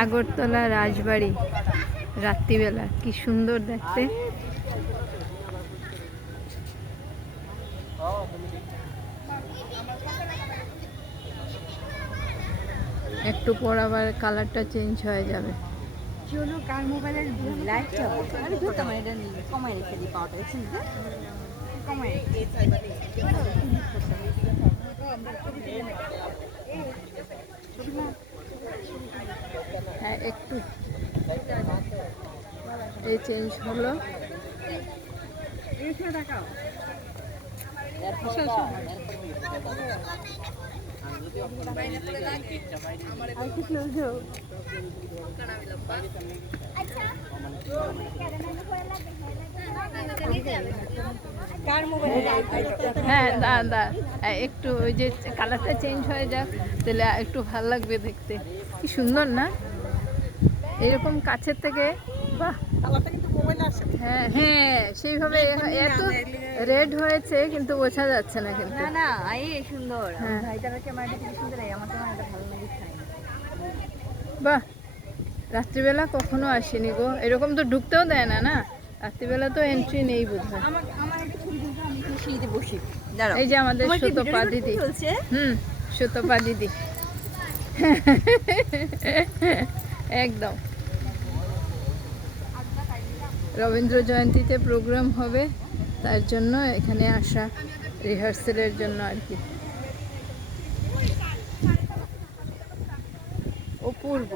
আগরতলা রাজবাড়ি রাত্রিবেলা কি সুন্দর দেখতে। একটু পর আবার কালারটা চেঞ্জ হয়ে যাবে। চলো কার মোবাইলের লাইটটা আরে ধরতে আমার এটা কমাই রেখে দিই পাওয়াটা দেখছেন যে কমাই হ্যাঁ একটু এই চেঞ্জ হলো। দেখাও হ্যাঁ দা একটু ওই যে কালারটা চেঞ্জ হয়ে যাক, তাহলে একটু ভালো লাগবে দেখতে। কি সুন্দর না এরকম কাছের থেকে। বাহ হ্যাঁ হ্যাঁ সেইভাবে এত রেড হয়েছে কিন্তু বোঝা যাচ্ছে না কিন্তু। না না এই সুন্দর ভাইটার ক্যামেরাটা কি সুন্দর, আমার ক্যামেরাটা ভালো লাগছে। বাহ রাত্রিবেলা কখনো আসেনি গো, এরকম তো ঢুকতেও দেয় না। না রাত্রিবেলা তো এন্ট্রি নেই বোধহয়। এই যে আমাদের সুতপা দিদি, সুতপা দিদি একদম রবীন্দ্র জয়ন্তীতে প্রোগ্রাম হবে, তার জন্য এখানে আসা রিহার্সেলের জন্য আর কি। অপূর্ব।